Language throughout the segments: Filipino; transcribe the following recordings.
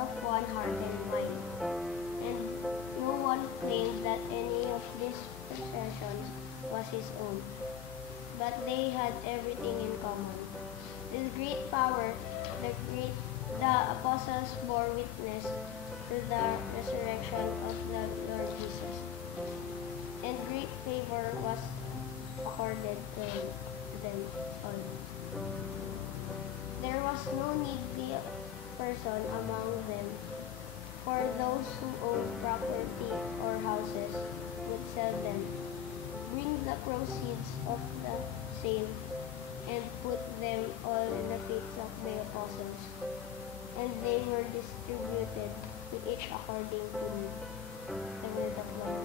of one heart and mind. And no one claimed that any of these possessions was his own, but they had everything in common. With great power, the apostles bore witness to the resurrection of the Lord Jesus, and great favor was accorded to them all. There was no needy person among them, for those who owned property or houses would sell them, bring the proceeds of the same, and put them all in the feet of the apostles, and they were distributed to each according to the word of God.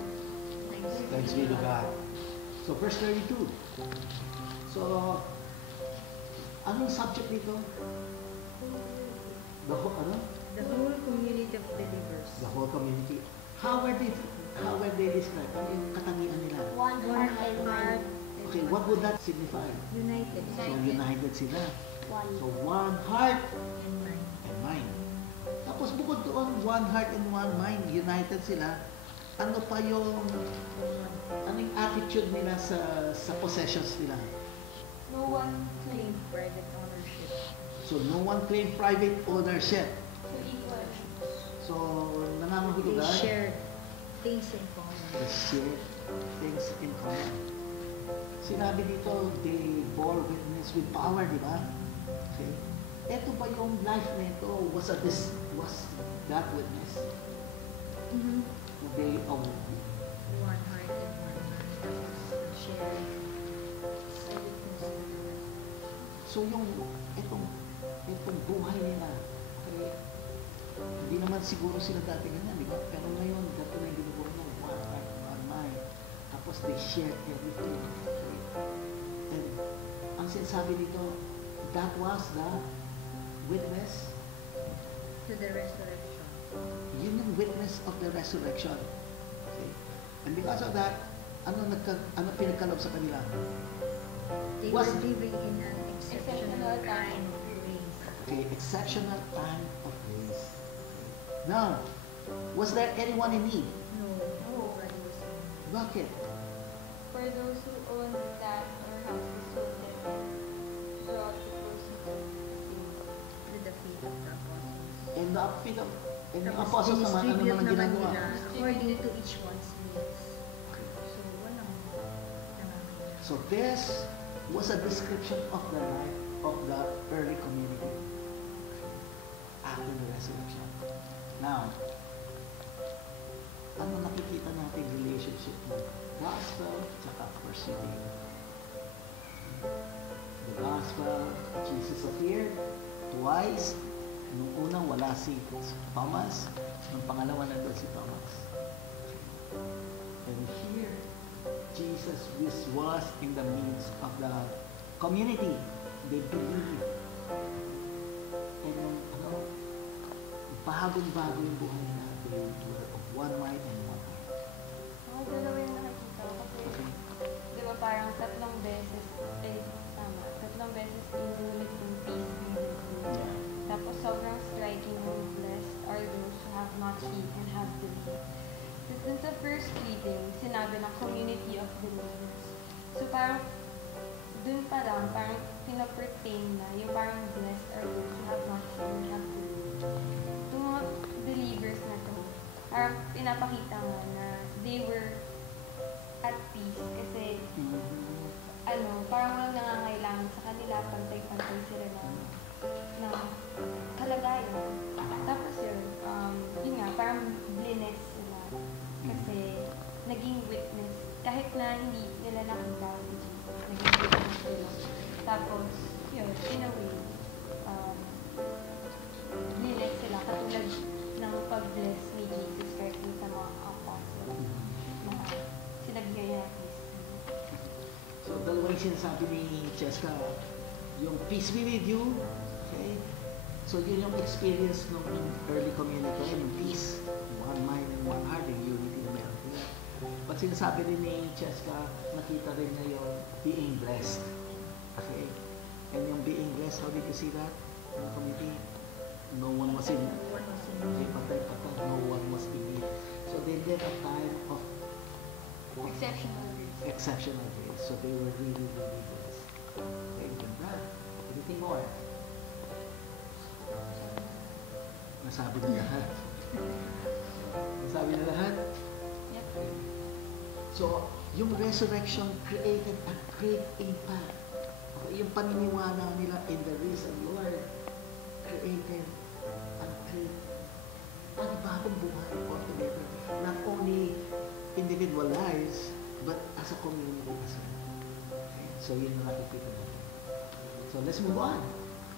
Thanks be to God. So verse 32. So, anong subject nito? The whole community of believers. The whole community. How were they described? Ano yung katangian nila? One heart and mind. Okay, what would that signify? United. So, united sila. One. So, one heart And mind. and mind. Tapos bukod doon, one heart and one mind, united sila. Ano pa yung attitude nila sa possessions nila? No one claimed private ownership. So, no one claimed private ownership. Equal. So, nangangahulugan? They shared things in common. They shared things in common. Sinabi dito, they bore witness with power, di ba? Okay. Ito ba yung life nito? Was that witness? Mm-hmm. They own. One heart and one mind. Shared everything. So yung itong buhay nila, okay, hindi naman siguro sila dati ganyan, di ba? Pero ngayon, dati na yung ginagawa ng one heart, one mind. Tapos they share everything. Okay? And ang sinasabi dito, that was the witness. To the resurrection. Yun yung witness of the resurrection. Okay? And because of that, ano pinagkalob sa kanila? They were living in an exceptional time of grace. Okay, exceptional time of grace. Now, was there anyone in need? No, nobody was in. Bakit? For those who own land or houses sold them and brought the proceeds of the same. With the feet of the apostles. And yung Tapos apostles naman, ano distribute naman ginagawa? nila according to each one's needs. So, walang nangangailangan. So this was a description of the life of the early community after the resurrection. Now, ano nakikita natin relationship ng gospel at pursuing? The gospel, Jesus appeared twice. Nung una, wala si Thomas. Nung pangalawa, nandun si Thomas. And here, Jesus was in the midst of the community. They believe. And bagong-bago yung buhay nila. They were of one mind and one heart. Ako dalawa yung nakikita ko kasi, Okay. di ba parang tatlong beses inulit yung peace be with you. Yeah. Tapos sobrang striking and blessed are those who have not seen and have believed. Dun sa first reading, sinabi ng community of believers. So parang, dun pa lang, parang pinapertain na yung parang blessed are those who have not seen and have believed. Itong mga believers na to, parang pinapakita nga na they were at peace kasi parang walang nangangailangan sa kanila, pantay-pantay sila ng kalagayan. Tapos yun nga, parang blessed sila kasi naging witness. Kahit na hindi nila nakita si Jesus, naging witness sila. Tapos, yun, in a way, blessed sila katulad ng pag-bless ni Jesus kahit sa mga apostles na sinagyaya ni Kristo. So, dalawa yung sinasabi ni Cheska, yung peace be with you, okay? So, yun yung experience ng early community, yung peace, one mind and one heart, yung unity na meron. But sinasabi rin ni Cheska, nakita rin niya yung being blessed. Okay? And yung being blessed, how did you see that in the community? No one was in One was in May patay-patay, no one was in need. So they lived a time of exceptional days. exceptional days. So they were really, really blessed. Okay, ganda. Anything more? Nasabi na lahat. Nasabi na lahat? Yep. So, yung resurrection created a great impact. Okay, yung paniniwala nila in the risen Lord created a great panibagong buhay altogether. Not only individual lives, but as a community as well. Okay? So, yun yung nakikita natin. So, let's move on.